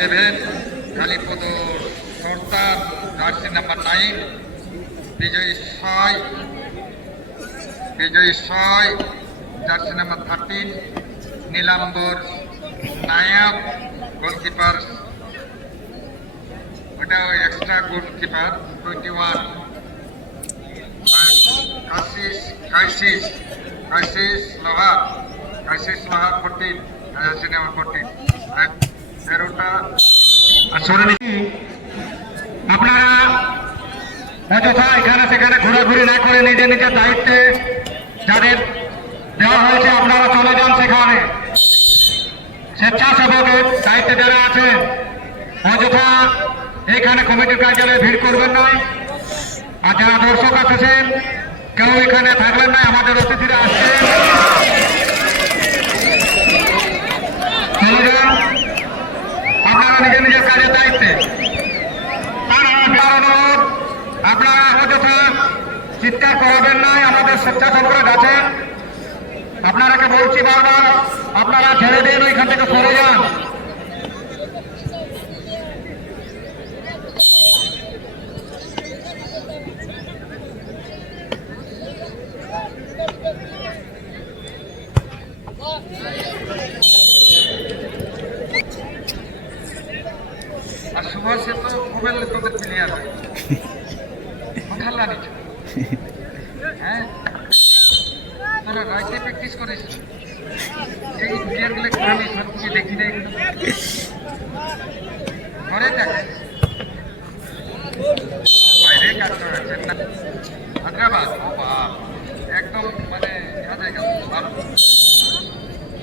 11 কালীপদ সর্দার jersey number 9, বিজয় ছয় jersey number 13, নীলাম্বর নায়ক goalkeeper, ওটা extra goalkeeper 21, Kashish লোহা 14, জার্সি নাম্বার 14, আর 13টা। আপনারা অযথা এখানে সেখানে ঘোরাঘুরি না করে নিজের নিজের দায়িত্বে যাদের দেওয়া হয়েছে আপনারা চলে যান সেখানে। স্বেচ্ছাসেবকের দায়িত্বে যারা আছেন অযথা এখানে কমিটির কার্যালয়ে ভিড় করবেন নয়। আর যারা দর্শক আসছেন কেউ এখানে থাকবেন না, আমাদের অতিথিরা আসছেন, চলে যান আপনারা নিজের নিজের কাজের দায়িত্বে। আপনারা অযথা চিৎকার করাবেন নাই, আমাদের স্বেচ্ছাসেবকরা আছেন, আপনারাকে বলছি বারবার আপনারা ছেড়ে দিন, ওইখান থেকে সরে যান। আর সুভাষ তো মোবাইল তোদের প্লেয়ার কথা নিচ্ছ, হ্যাঁ তোরা রাইতে প্র্যাকটিস করিস, এই প্লেয়ারগুলো আমি সত্যি দেখি না, ঘরে দেখে বাইরে কাজ করেছেন না। হায়দ্রাবাদ একদম মানে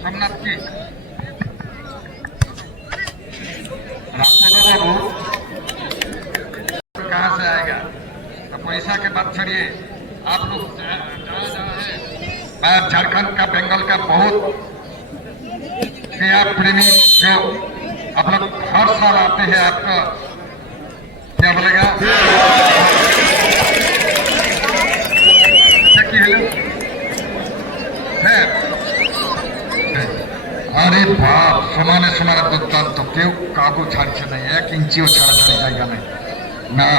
সোমনাথ কি बाबू कहाँ से आएगा? तो पैसा के बात छोड़िए, आप लोग जहाँ है, मैं झारखंड का, बंगाल का बहुत क्रिया प्रेमी जो आप लोग हर साल आते हैं, आपका क्या बोलेगा है? अरे बाप, समाने समाने दुर्दाন্ত, কেউ কাগজ ছাড়ছে না, 1 ইঞ্চিও ছাড়াছাড়ি জায়গা নেই না।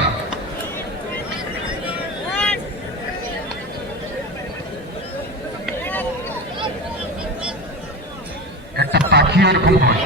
একটা পাখি ওরকম হয়।